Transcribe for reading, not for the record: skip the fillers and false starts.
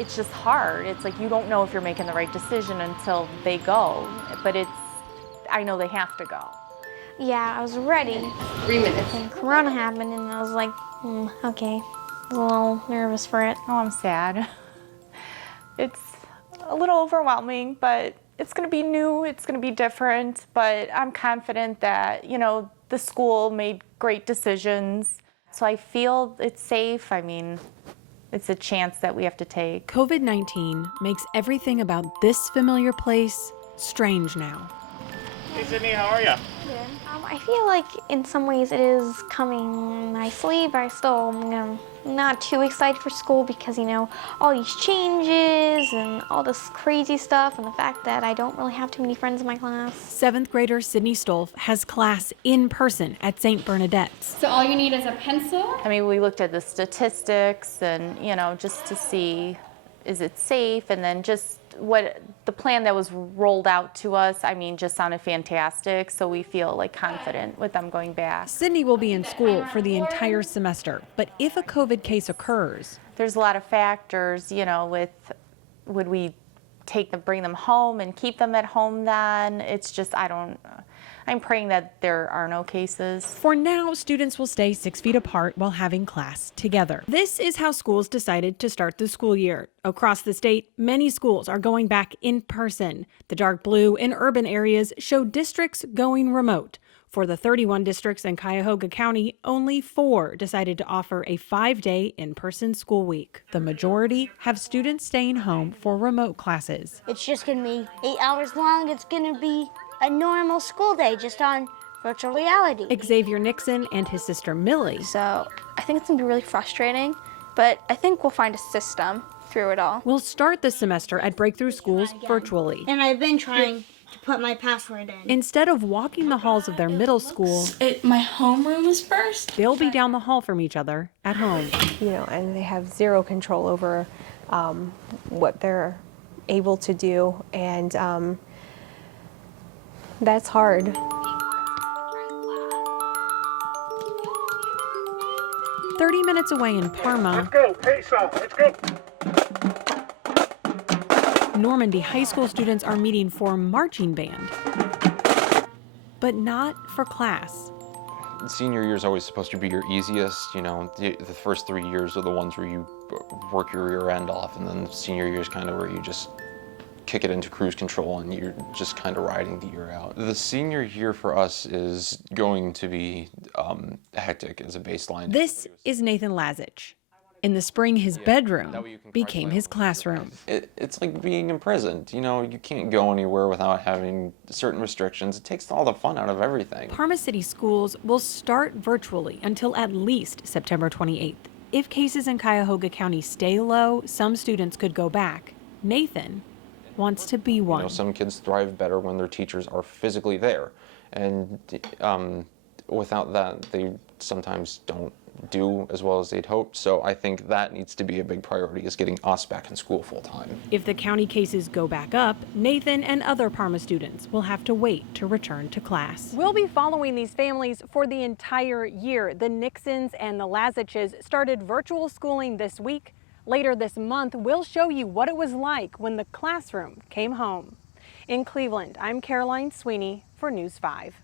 it's just hard. It's like you don't know if you're making the right decision until they go, but I know they have to go. Yeah, I was ready. 3 minutes. And Corona happened, and I was like, okay. I was a little nervous for it. Oh, I'm sad. It's a little overwhelming, but it's going to be new, it's going to be different, but I'm confident that, the school made great decisions. So I feel it's safe. I mean, it's a chance that we have to take. COVID-19 makes everything about this familiar place strange now. Hey Sydney, how are you? Good. I feel like in some ways it is coming nicely, but I still am not too excited for school because, all these changes and all this crazy stuff and the fact that I don't really have too many friends in my class. 7th grader Sydney Stolf has class in person at St. Bernadette's. So all you need is a pencil. I mean, we looked at the statistics and, just to see, is it safe? And then just what the plan that was rolled out to us, just sounded fantastic. So we feel confident with them going back. Sydney will be in school for the entire semester, but if a COVID case occurs, There's a lot of factors, with would we bring them home and keep them at home then? It's just, I'm praying that there are no cases. for now, students will stay 6 feet apart while having class together. This is how schools decided to start the school year. Across the state, many schools are going back in person. The dark blue in urban areas show districts going remote. For the 31 districts in Cuyahoga County, only 4 decided to offer a 5-day in-person school week. The majority have students staying home for remote classes. It's just going to be 8 hours long. It's going to be a normal school day, just on virtual reality. Xavier Nixon and his sister Millie So I think it's going to be really frustrating, but I think we'll find a system through it all. will start the semester at Breakthrough Schools virtually. And I've been trying to put my password in. Instead of walking the halls of their middle school, My homeroom is first. they'll be down the hall from each other at home. And they have zero control over what they're able to do, and that's hard. 30 minutes away in Parma, Go, pace on, let's go. Normandy High School students are meeting for marching band, but not for class. Senior year is always supposed to be your easiest. The first 3 years are the ones where you work your rear end off, and then senior year is kind of where you just kick it into cruise control and you're just kind of riding the year out. The senior year for us is going to be hectic as a baseline. This is Nathan Lazich. In the spring, his bedroom became his classroom. It's like being imprisoned. You can't go anywhere without having certain restrictions. It takes all the fun out of everything. Parma City schools will start virtually until at least September 28th. If cases in Cuyahoga County stay low, some students could go back. Nathan wants to be one. Some kids thrive better when their teachers are physically there. And without that, they sometimes don't do as well as they'd hoped. So I think that needs to be a big priority, is getting us back in school full time. If the county cases go back up, Nathan and other Parma students will have to wait to return to class. We'll be following these families for the entire year. The Nixons and the Laziches started virtual schooling this week. Later this month, we'll show you what it was like when the classroom came home. In Cleveland, I'm Caroline Sweeney for News 5.